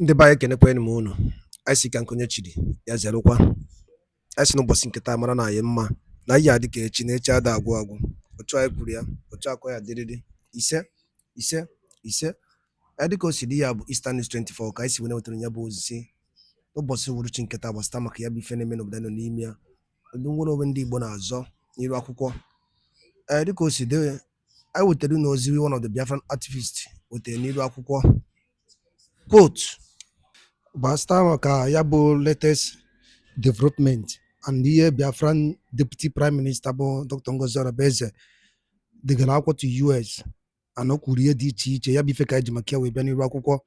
Ndị be anyị kenekwanụ m unu. Anyị si ka nkonye chiri ya zerụkwa. Anyị si n'ụbọchị nketa mara na anyị mma na ihe adị ka echi na echi ada agwụ agwụ. Otu anyị kwuru ya, otu akọ ya dịrịrị. Ise ise ise. Anyị dịka o si dị ya bụ Easter News 24 ka anyị si wee wetara ya bụ ozizi n'ụbọchị uhuruchi nketa gbasata maka ya bụ ife na-eme n'obodo nọ n'ime ya. Ndị nwere onwe ndị Igbo na-azọ n'iru akwụkwọ. Dịka o si dị, anyị wetara n'ozi one of the Biafran activists wetara n'iru akwụkwọ. Quote, gbasata maka ya bụ latest development and ihe Biafran Deputy Prime Minister bụ Dr. NGOZI ORABUEZE degara akwụkwọ to US and o kwuru ihe dị iche iche ya bụ ife ka anyị ji maka ya wee bịa n'iru akwụkwọ,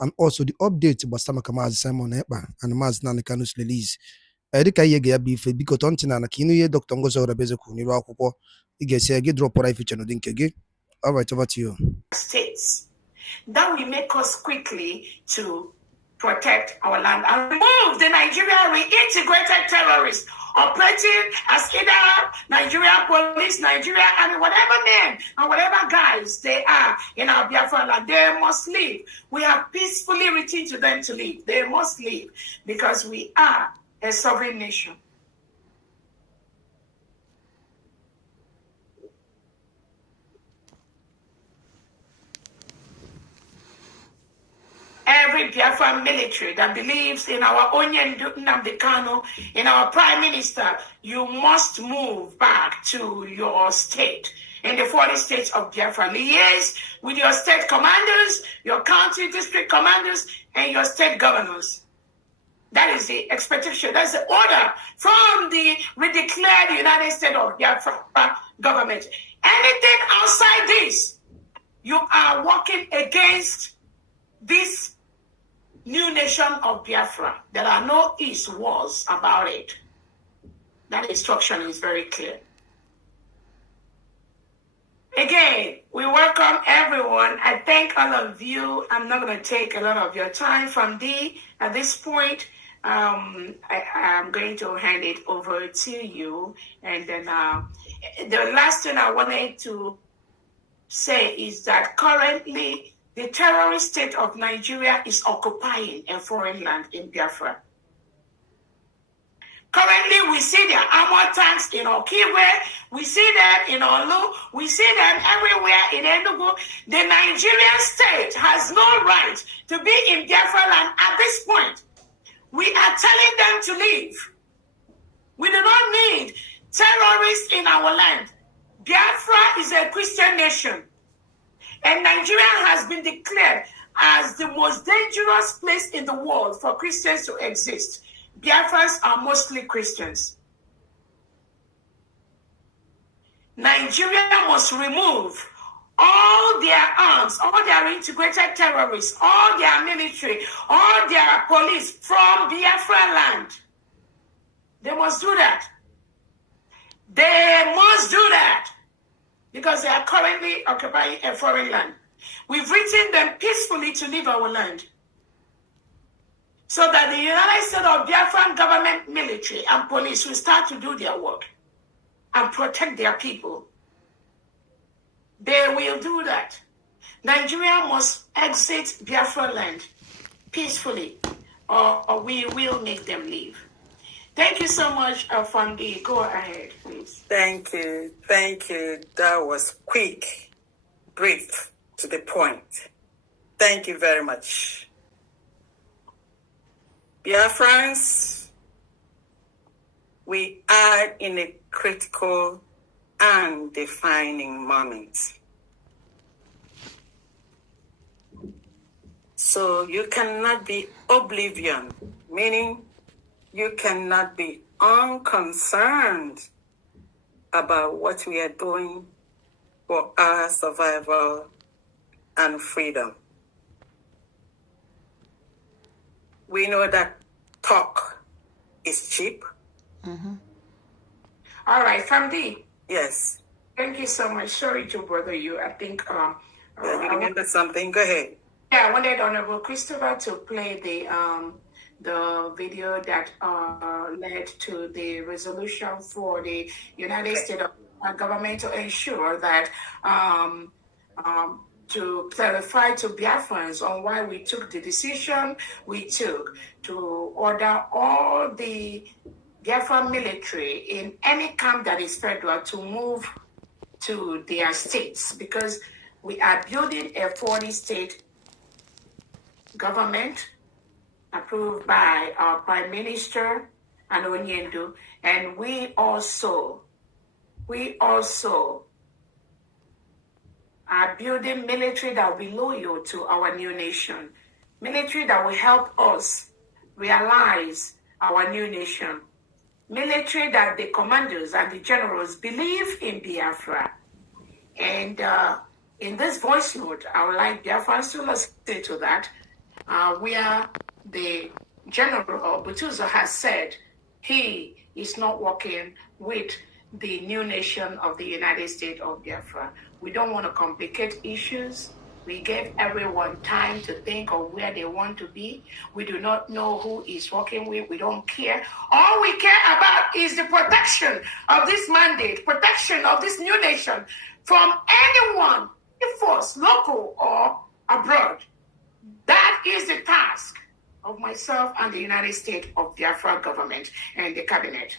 and also the update gbasata maka Maazị Simon Ekpa and Maazị Nnamdi Kanu's release. Dịka ihe ga ya bụ ife, biko tọ ntị na ka ịnụ ihe Dr. NGOZI ORABUEZE kwuru n'iru akwụkwọ, ị ga-esi gị dropụra ife iche n'ụdị nke gị. All right, over to you. States that will make us quickly to protect our land and remove the Nigerian reintegrated terrorists operating as either Nigerian police, Nigerian army, whatever name and whatever guys they are in our Biafran land. They must leave. We have peacefully written to them to leave. They must leave because we are a sovereign nation. Every Biafran military that believes in our Onyendu Nnamdi Kanu, in our Prime Minister, you must move back to your state. In the 40 states of Biafra, liaise with your state commanders, your county district commanders, and your state governors. That is the expectation. That's the order from the redeclared United States of Biafra government. Anything outside this, you are working against this new nation of Biafra. There are no ifs, wars about it. That instruction is very clear. Again, we welcome everyone. I thank all of you. I'm not going to take a lot of your time from D. At this point, I'm going to hand it over to you. And then the last thing I wanted to say is that currently, the terrorist state of Nigeria is occupying a foreign land in Biafra. Currently, we see their armored tanks in OKIGWE. We see them in Olu. We see them everywhere in Enugu. The Nigerian state has no right to be in Biafra land at this point. We are telling them to leave. We do not need terrorists in our land. Biafra is a Christian nation. And Nigeria has been declared as the most dangerous place in the world for Christians to exist. Biafrans are mostly Christians. Nigeria must remove all their arms, all their integrated terrorists, all their military, all their police from Biafra land. They must do that. They must do that. Because they are currently occupying a foreign land. We've written them peacefully to leave our land. So that the United States of Biafran government, military, and police will start to do their work and protect their people. They will do that. Nigeria must exit Biafra land peacefully, or we will make them leave. Thank you so much, Fundi. Go ahead, please. Thank you. Thank you. That was quick, brief, to the point. Thank you very much. Biafrans, we are in a critical and defining moment. So you cannot be oblivion, meaning you cannot be unconcerned about what we are doing for our survival and freedom. We know that talk is cheap. Mm-hmm. All right, Famdi. Yes. Thank you so much. Sorry to bother you. I think you remember something? Go ahead. Yeah, I wanted Honorable Christopher to play the video that led to the resolution for the United States government to ensure that to clarify to Biafrans on why we took the decision we took to order all the Biafran military in any camp that is federal to move to their states, because we are building a 40-state government approved by our Prime Minister and Onyendo, and we also are building military that will be loyal to our new nation, military that will help us realize our new nation, military that the commanders and the generals believe in Biafra. And in this voice note, I would like Biafrans to listen to that, where the General Butuzo has said he is not working with the new nation of the United States of Biafra. We don't want to complicate issues. We gave everyone time to think of where they want to be. We do not know who is working with. We don't care. All we care about is the protection of this mandate, protection of this new nation from anyone, force, local or abroad. That is the task of myself and the United States of Biafra government and the cabinet.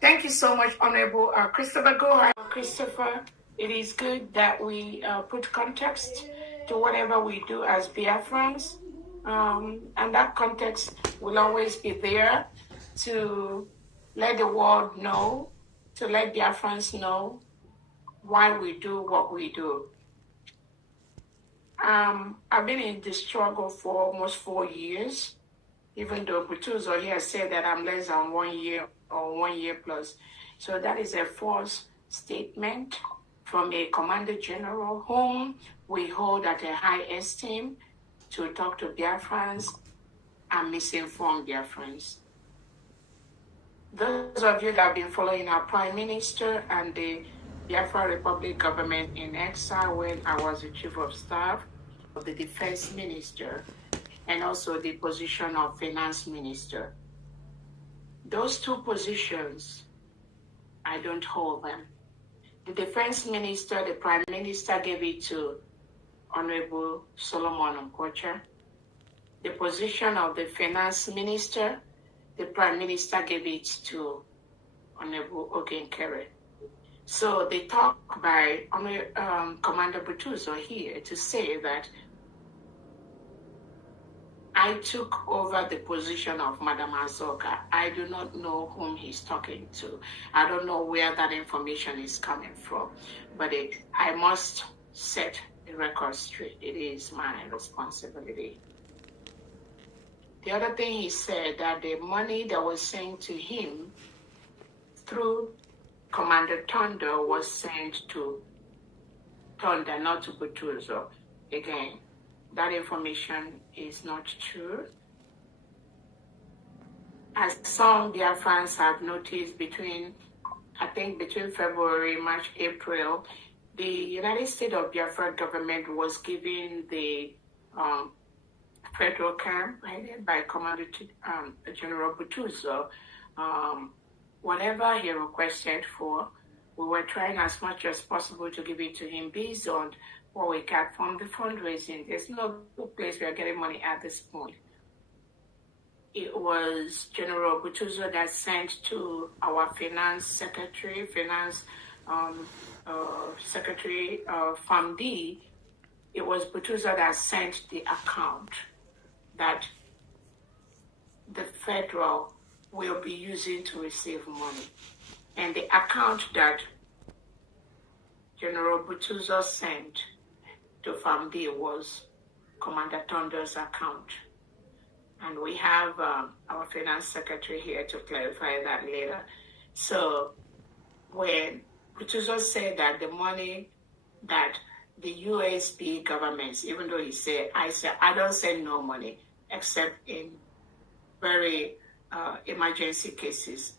Thank you so much, Honorable Christopher. Go ahead, Christopher. It is good that we put context to whatever we do as Biafrans. And that context will always be there to let the world know, to let Biafrans know why we do what we do. I've been in this struggle for almost 4 years, even though Butuzo here said that I'm less than 1 year or 1 year plus. So that is a false statement from a commander general whom we hold at a high esteem to talk to Biafrans and misinform Biafrans. Those of you that have been following our Prime Minister and the Biafra Republic government in exile when I was the Chief of Staff of the Defense Minister and also the position of Finance Minister. Those two positions, I don't hold them. The Defense Minister, the Prime Minister gave it to Honorable Solomon Okocha. The position of the Finance Minister, the Prime Minister gave it to Honorable Ogenkere. So they talk by Commander Butuzo here to say that I took over the position of Madam Azoka. I do not know whom he's talking to. I don't know where that information is coming from. But I must set the record straight. It is my responsibility. The other thing he said, that the money that was sent to him through Commander Thunder was sent to Thunder, not to Butuzo. Again, that information is not true. As some Biafrans have noticed between February, March, April, the United States of Biafra government was giving the federal camp headed by Commander General Butuzo whatever he requested for. We were trying as much as possible to give it to him based on what we got from the fundraising. There's no place we are getting money at this point. It was General Butuzo that sent to our Finance Secretary, Secretary FAMD. It was Butuzo that sent the account that the federal will be using to receive money. And the account that General Butuzo sent to FAMD was Commander Thunder's account. And we have our Finance Secretary here to clarify that later. So when Butuzo said that the money that the USB governments, even though he said, I don't send no money except in very emergency cases.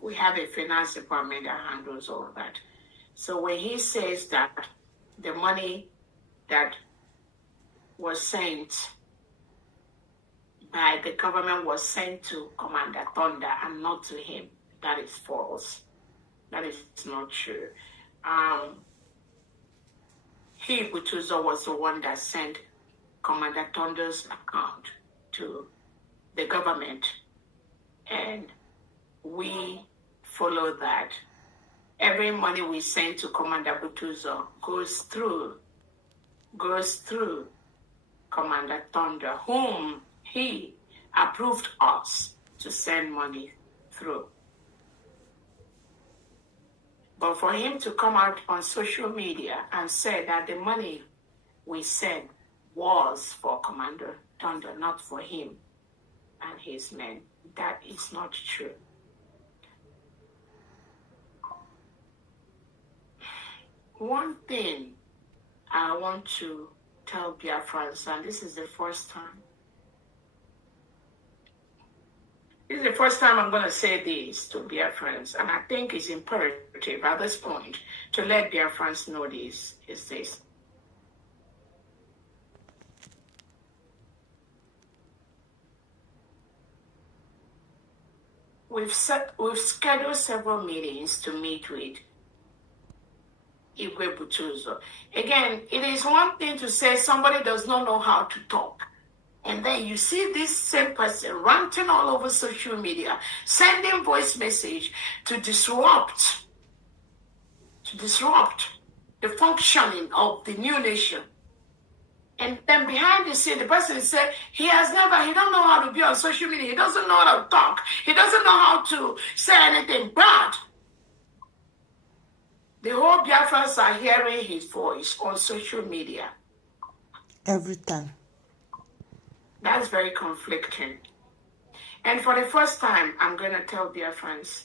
We have a finance department that handles all of that. So when he says that the money that was sent by the government was sent to Commander Thunder and not to him, that is false. That is not true. he, Butuzo, was the one that sent Commander Tondo's account to the government, and we follow that. Every money we send to Commander Butuzo goes through Commander Tondo, whom he approved us to send money through. But for him to come out on social media and say that the money we sent was for Commander Tondo, not for him and his men, that is not true. One thing I want to tell Biafrans, and this is the first time. This is the first time I'm going to say this to Biafrans, and I think it's imperative at this point to let Biafrans know this, is this. We've scheduled several meetings to meet with Igwe Butuzo. Again, it is one thing to say somebody does not know how to talk. And then you see this same person ranting all over social media, sending voice message to disrupt the functioning of the new nation. And then behind the scene, the person said, he don't know how to be on social media. He doesn't know how to talk. He doesn't know how to say anything bad. The whole Biafrans are hearing his voice on social media. Every time. That's very conflicting. And for the first time, I'm going to tell Biafrans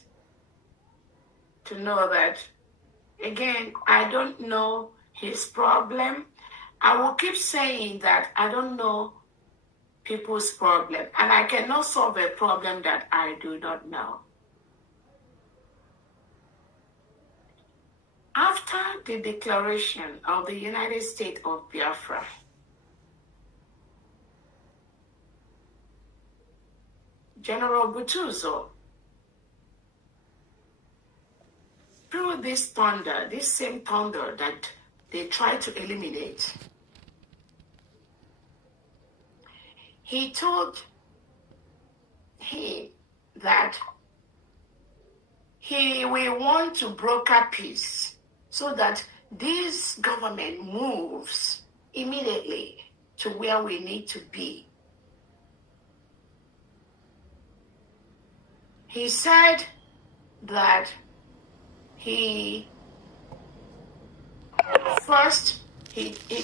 to know that, again, I don't know his problem. I will keep saying that I don't know people's problem, and I cannot solve a problem that I do not know. After the declaration of the United States of Biafra, General Butuzo, through this thunder, this same thunder that they tried to eliminate, he told him that he will want to broker peace so that this government moves immediately to where we need to be. He said that he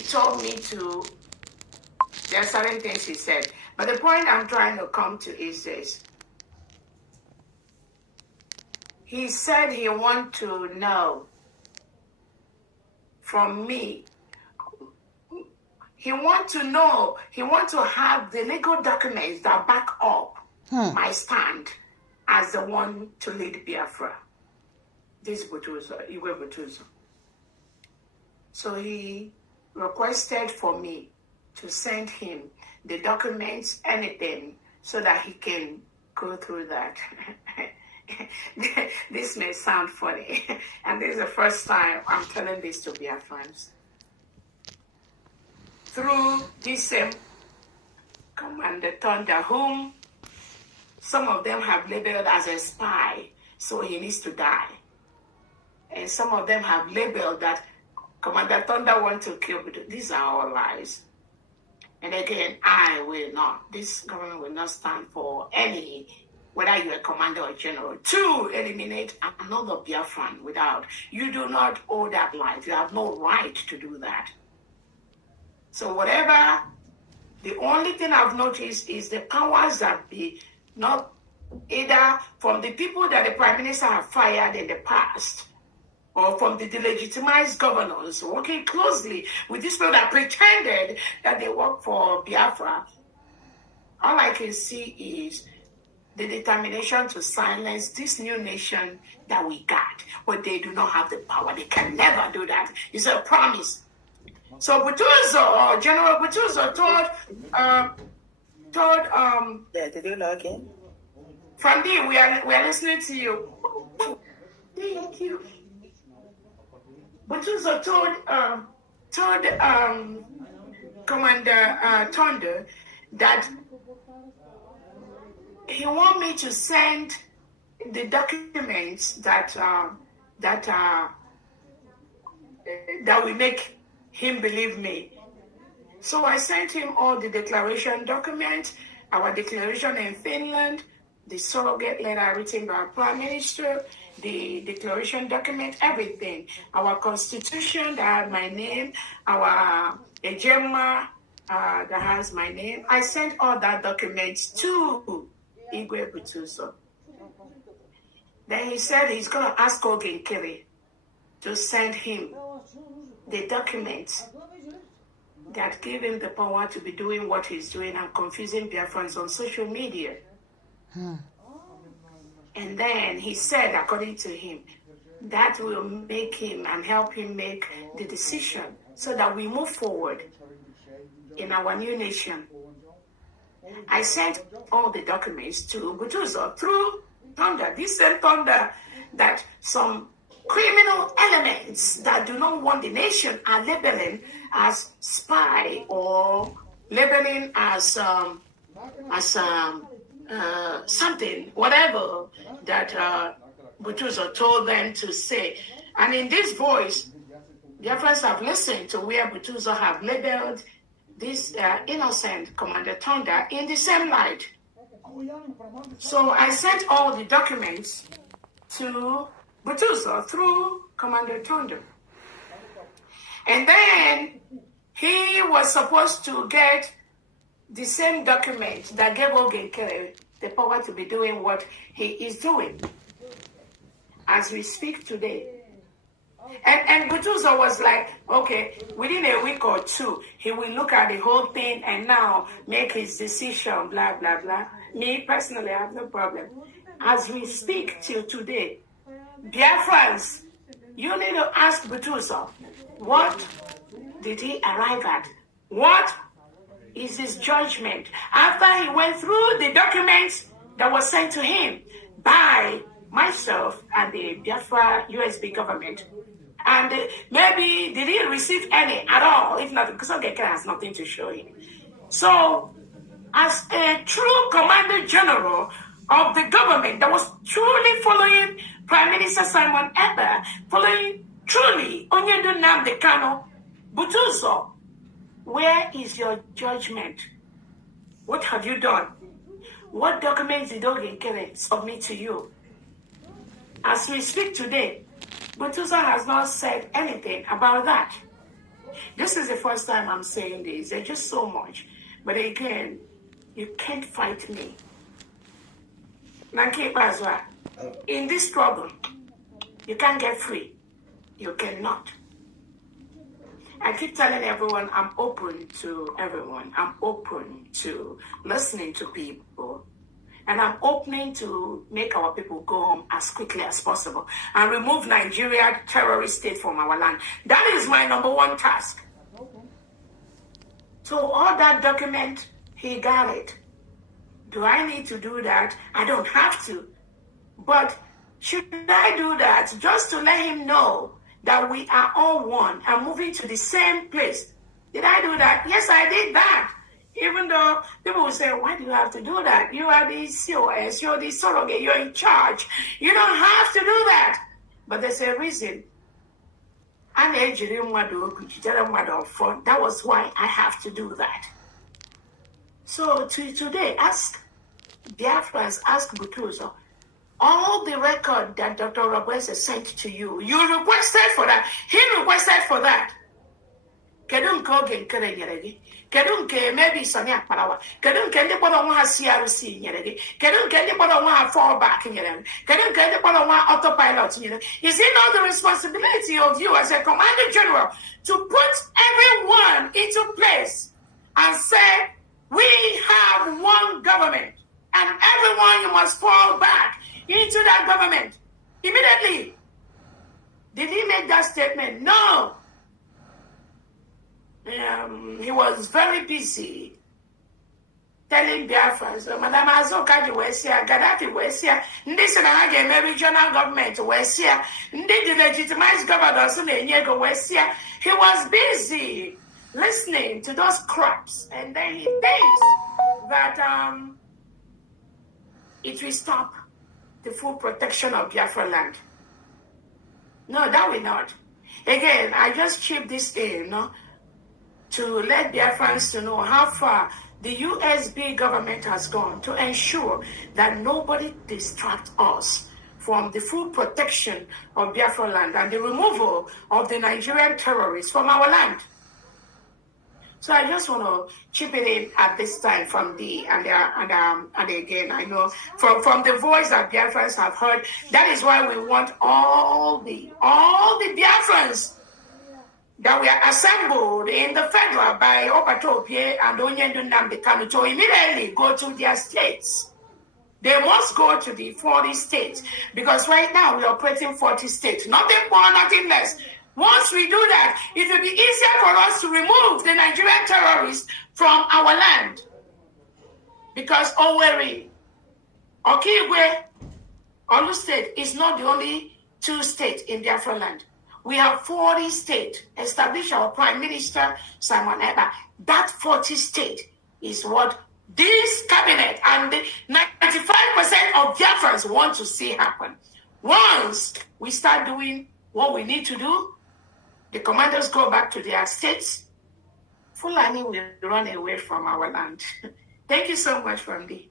told me to, there are certain things he said, but the point I'm trying to come to is this. He said he wants to know from me. He wants to know, he wants to have the legal documents that back up my stand as the one to lead Biafra. This Butuzo, Igwe Butuzo. So he requested for me to send him the documents, anything, so that he can go through that. This may sound funny, and this is the first time I'm telling this to Biafrans. Through this same Commander Tonda, whom some of them have labeled as a spy, so he needs to die. And some of them have labeled that Commander Tonda wants to kill, but these are all lies. And again, I will not, this government will not stand for any, whether you're a commander or general, to eliminate another Biafran without. You do not owe that life. You have no right to do that. So whatever, the only thing I've noticed is the powers that be, not either from the people that the Prime Minister have fired in the past, or from the delegitimized governors working closely with these people that pretended that they work for Biafra. All I can see is the determination to silence this new nation that we got, but they do not have the power. They can never do that. It's a promise. So Butuzo, General Butuzo did you log in? Fandi, we are listening to you. Thank you. Butuzo told told Commander Tondo that he want me to send the documents that will make him believe me. So I sent him all the declaration documents, our declaration in Finland, the surrogate letter written by our Prime Minister, the declaration document, everything. Our constitution that has my name, our agenda that has my name. I sent all that documents to Igwe Butuzo. Then he said he's going to ask Ogenkere to send him the documents that give him the power to be doing what he's doing and confusing Biafrans on social media. And then he said, according to him, that will make him and help him make the decision so that we move forward in our new nation. I sent all the documents to Butuzo through Thunder, this same Thunder that some criminal elements that do not want the nation are labeling as spy or labeling as something, whatever that Butuzo told them to say. And in this voice, Biafrans have listened to where Butuzo have labeled this innocent Commander Tonda in the same light. So I sent all the documents to Butuzo through Commander Tonda. And then he was supposed to get the same document that gave Ogenkere the power to be doing what he is doing as we speak today. And Butuzo was like, okay, within a week or two, he will look at the whole thing and now make his decision, blah, blah, blah. Me, personally, I have no problem. As we speak till today, Biafrans, you need to ask Butuzo, what did he arrive at? What is his judgment? After he went through the documents that were sent to him by myself and the Biafra USB government, and maybe did he receive any at all? If not, because Ogenkere has nothing to show him. So, as a true commander general of the government that was truly following Prime Minister Simon Ekpa, following truly Onyedu Nnamdi Kanu, Butuzo, where is your judgment? What have you done? What documents did Ogenkere submit to you? As we speak today, Butuzo has not said anything about that. This is the first time I'm saying this. There's just so much. But again, you can't fight me. Nanki Bazwa, in this struggle, you can't get free. You cannot. I keep telling everyone I'm open to everyone. I'm open to listening to people. And I'm opening to make our people go home as quickly as possible and remove Nigeria terrorist state from our land. That is my number one task. So all that document, he got it. Do I need to do that? I don't have to. But should I do that just to let him know that we are all one and moving to the same place? Did I do that? Yes, I did that. Even though people will say, why do you have to do that? You are the COS, you're the surrogate, you're in charge. You don't have to do that. But there's a reason. That was why I have to do that. So today, ask Biafrans, ask Butuzo, all the record that Dr. Orabueze sent to you, you requested for that. He requested for that. Kedu nke maybe Sonia Parawa. Kedu nke ndị kpọrọ nwa ha CRC nyere gị. Kedu nke ndị kpọrọ nwa ha fallback nyere gị. Kedu nke ndị kpọrọ nwa autopilot nyere gị. Is it not the responsibility of you as a commander general to put everyone into place and say, we have one government and everyone, you must fall back into that government immediately? Did he make that statement? No. He was very busy telling Biafrans, Madam Azoka was here, Gaddafi was here, this and I regional government was here, the legitimized governors was here. He was busy listening to those craps, and then he thinks that it will stop the full protection of Biafra land. No, that will not. Again, I just chip this in, to let Biafrans to know how far the USB government has gone to ensure that nobody distracts us from the full protection of Biafra land and the removal of the Nigerian terrorists from our land. So I just want to chip it in at this time from and again, I know from the voice that Biafrans have heard. That is why we want all the Biafrans that were assembled in the federal by Obatopie and Onyendu Nnamdi to immediately go to their states. They must go to the 40 states, because right now we're operating 40 states. Nothing more, nothing less. Once we do that, it will be easier for us to remove the Nigerian terrorists from our land. Because Owerri, Okigwe, Olu State is not the only 2 states in Biafra land. We have 40 states. Establish our Prime Minister, Simon Eba. That 40 state is what this cabinet and 95% of Biafrans want to see happen. Once we start doing what we need to do, the commanders go back to their states, Fulani will run away from our land. Thank you so much, Famdi.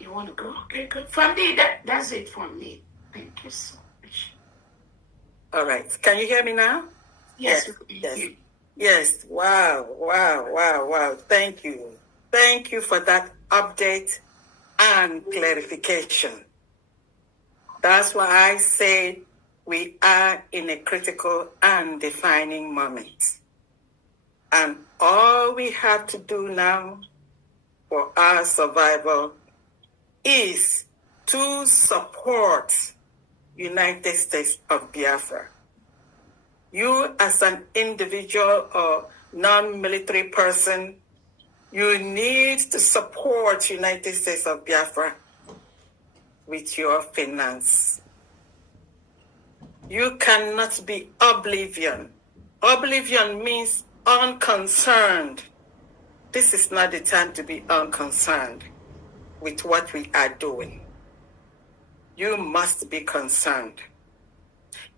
You want to go? Okay, good. Famdi, that's it for me. Thank you so much. All right. Can you hear me now? Yes. Yes. Wow. Thank you. Thank you for that update and clarification. That's why I say we are in a critical and defining moment. And all we have to do now for our survival is to support United States of Biafra. You as an individual or non-military person, you need to support United States of Biafra with your finance. You cannot be oblivion. Oblivion means unconcerned. This is not the time to be unconcerned with what we are doing. You must be concerned.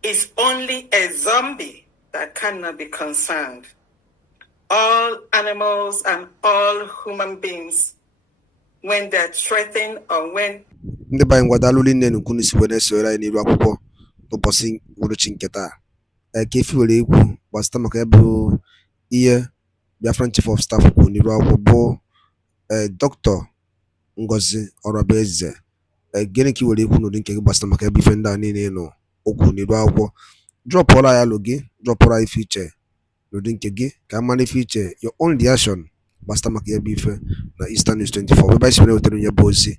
It's only a zombie that cannot be concerned. All animals and all human beings, when they're threatened or when ndị banyị ngwadalụli nne n'ukwu n'isi wee na-esonyere anyị n'iru akwụkwọ n'ụbọchị uhuruchi nke taa ka efi were ekwu gbasịta maka ya bụ ihe Biafran Chief of Staff kwuru n'iru akwụkwọ bụ Dr. NGOZI ORABUEZE. Gịnị ka i were ekwu n'ụdị nke gị gbasịta maka ya bụ ife ndị a niile nọ okwu n'iru akwụkwọ? Drọpụọla ya alụ gị, drọpụọla ife iche n'ụdị nke gị ka a mara ife iche your own reaction gbasịta maka ya bụ ife na Eastern News 24 webe anyị si were wetara onye bụ ozi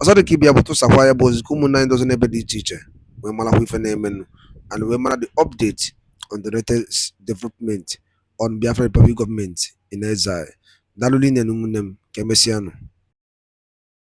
ọzọ dị ka ịbịa bụ tụsakwa ya bụ ozi ka ụmụnna anyị dozi n'ebe dị iche iche wee marakwa ife na-emenụ and wee mara the update on the latest development on Biafra Republic government in exile. Daalụ rinne na ụmụnne m ka emesịanụ.